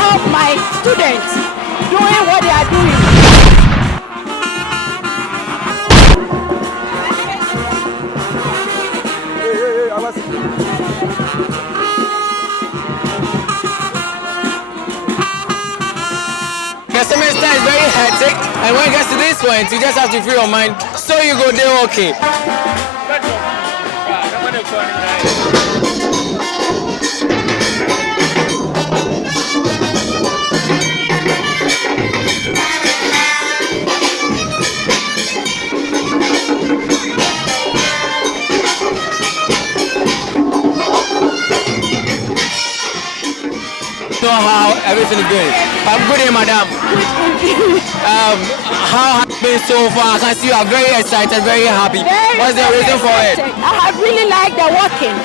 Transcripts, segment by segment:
help my students doing what they are doing. The semester is very hectic, and when it gets to this point, you just have to free your mind. So you go there, okay. Know how everything is going. I'm good here, madam. How have you been so far? I can see you are very excited, very happy. What's the reason for it? I have really liked the walking.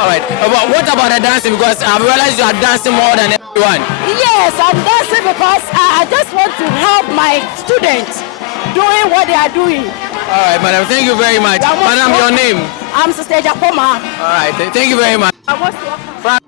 All right. But what about the dancing? Because I've realized you are dancing more than everyone. Yes, I'm dancing because I just want to help my students doing what they are doing. All right, madam. Thank you very much. Madam, your name? I'm Sister Jakoma. All right. Thank you very much. I want to welcome.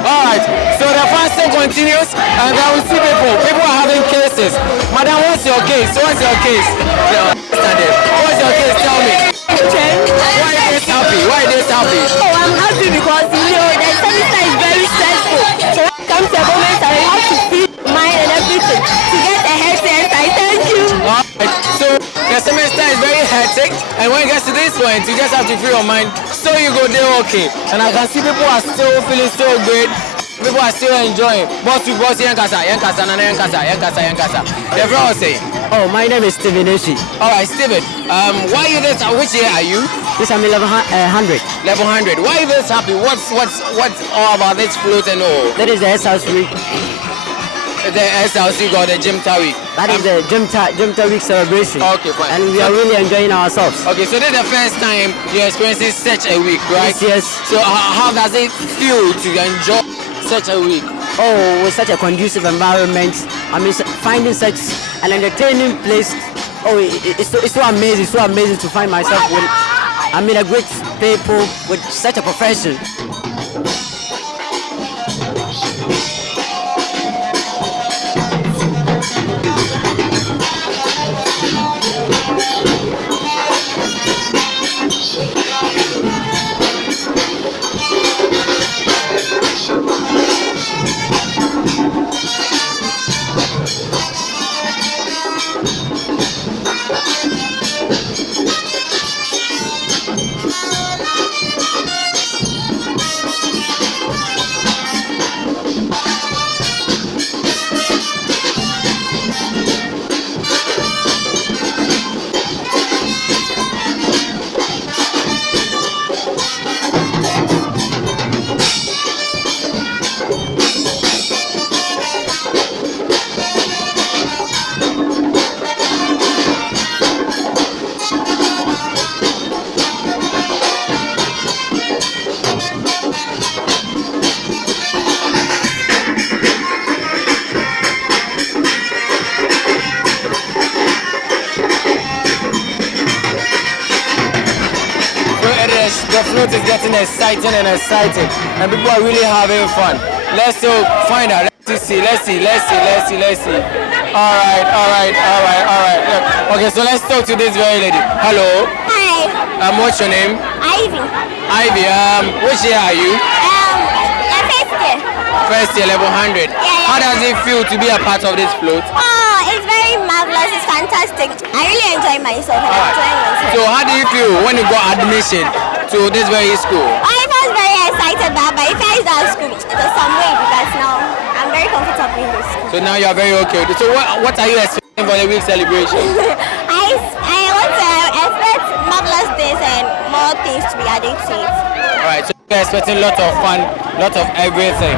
Alright, so the fasting continues and I will see people. People are having cases. Madam, what's your case? What's your case? What's your case? Tell me. Why are you this happy? Why are you this happy? Oh, I'm happy because the semester is very stressful. So when it comes to a moment, I have to feed mind and everything to get a healthy exercise. Thank you. Alright, so the semester is very hectic and when it gets to this point, you just have to free your mind. So you go there, okay. And I can see people are still feeling so great. People are still enjoying. Yankasa. Everyone say. Oh, my name is Steven Eshi. Alright, Steven. Why you this? Which year are you? This I'm 1100. Level 100. Why are you this happy? What's all about this float and all? That is the SLC week. The SLC got the Gym Week. That is the Gym week celebration. Okay, fine. And we are really enjoying ourselves. Okay, so this is the first time you're experiencing such a week, right? Yes. So how does it feel to enjoy such a week? Oh, with such a conducive environment. I mean, finding such an entertaining place. Oh, it's so amazing. So amazing to find myself with, I mean, a great people with such a profession. The float is getting exciting and people are really having fun. Let's still find out. see. Let's see. All right. Yeah. Okay, so let's talk to this very lady. Hello. Hi. What's your name? Ivy. Ivy. Which year are you? First year. First year, level 100. How does it feel to be a part of this float? Oh, it's very marvelous. It's fantastic. I really enjoy myself. And I'm enjoying myself. So how do you feel when you got admission to this very school? I was very excited, but if I is at school, there's some way because now I'm very comfortable in this school. So now you are very okay. So what are you expecting for the week celebration? I want to expect marvelous days and more things to be added to it. Alright, so we're expecting a lot of fun, lot of everything.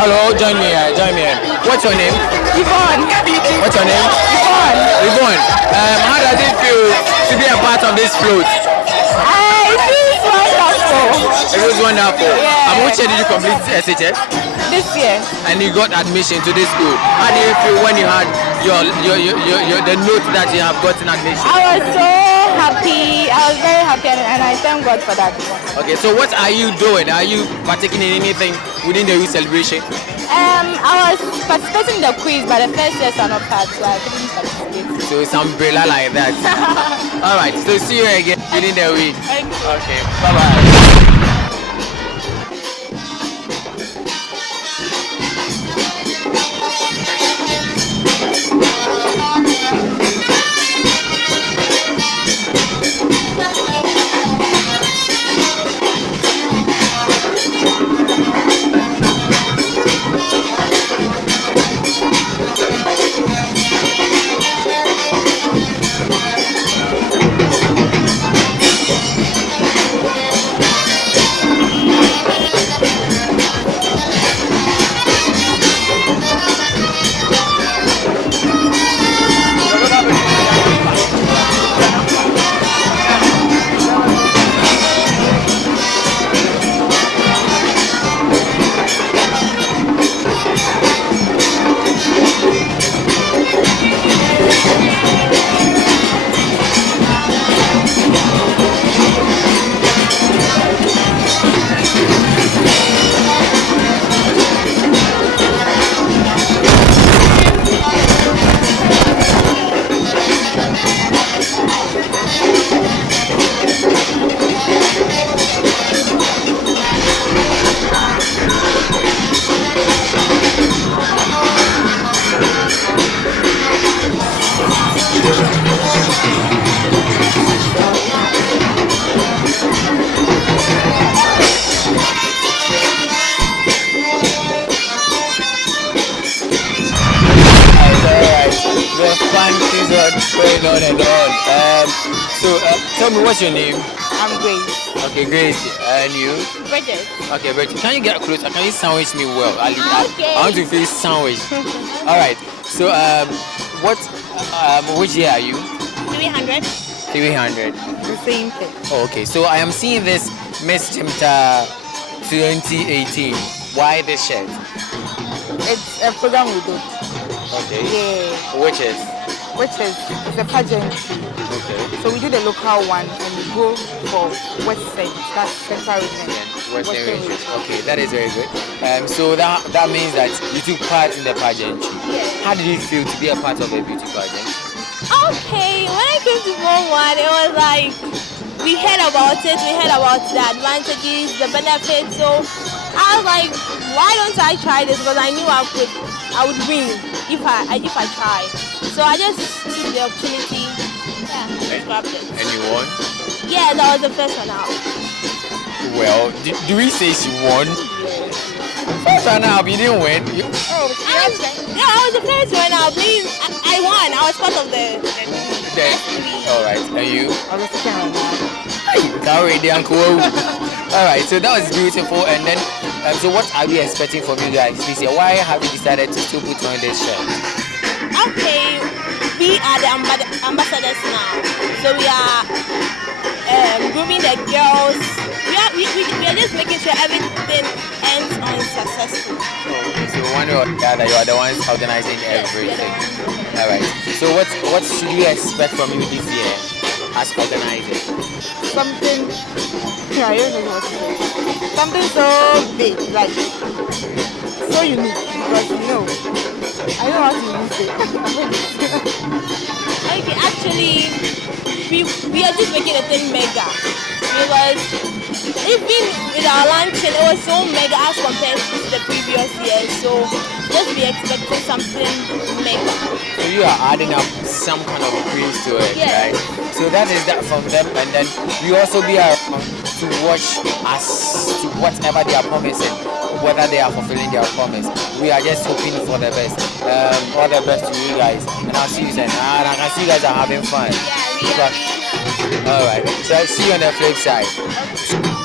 Hello, join me here. What's your name? Yvonne. What's your name? Yvonne. How does it feel to be a part of this float? It feels wonderful. It was wonderful. Yeah. Which year did you complete SHS? This year. And you got admission to this school. How do you feel when you had the note that you have gotten admission? I was so happy. I was very happy and I thank God for that. Okay, so what are you doing? Are you partaking in anything within the youth celebration? I was participating in the quiz, but the first years are not part, so I couldn't participate. So it's umbrella like that. Alright, so see you again within the week. Okay, bye-bye. Going on and on. Tell me, what's your name? I'm Grace. Okay, Grace. And you? Bridget. Okay, Bridget. Can you get closer? Can you sandwich me well? Okay. I want to feel sandwiched. All right. So, which year are you? 300. 300. The same thing. Oh, okay. So I am seeing this Miss Jimta 2018. Why this shirt? It's a program we do. Okay. Yeah. Which is? It's a pageant. Okay. So we do the local one and we go for Western. That's Central Region. Western region. Okay, that is very good. So that means that you took part in the pageant. Yes. How did you feel to be a part of a beauty pageant? Okay, when I came to Form 1, it was like we heard about it, we heard about the advantages, the benefits. So I was like, why don't I try this? Because I knew I would win if I try. So I just took the opportunity. Yeah, grabbed it. And you won? Yeah, that was the first one out. Well, do we say she won? First one out, you didn't win. I was the first one out. I won. I was part of the All right, and you? I was the second one. Already, Uncle. All right, so that was beautiful. And then, so what are we expecting from you guys this year? Why have you decided to still put on this shirt? Okay, we are the ambassadors now. So we are grooming the girls. We are just making sure everything ends on successful. So one or the other, you are the ones organizing everything. All right. So what should we expect from you this year as organizers? Something, I don't know what to say. Something so big, like so unique. because you know I don't know what to even say. Okay, actually, we are just making the thing mega because even with our launching, it was so mega as compared to the previous year. So just be expecting something mega. So you are adding up some kind of praise to it, Yes. right? So that is that from them, and then we also be around to watch as to whatever they are promising, whether they are fulfilling their promise. We are just hoping for the best. All the best to you guys, and I'll see you then. And I can see you guys are having fun. Yeah, we are. All right. So I'll see you on the flip side.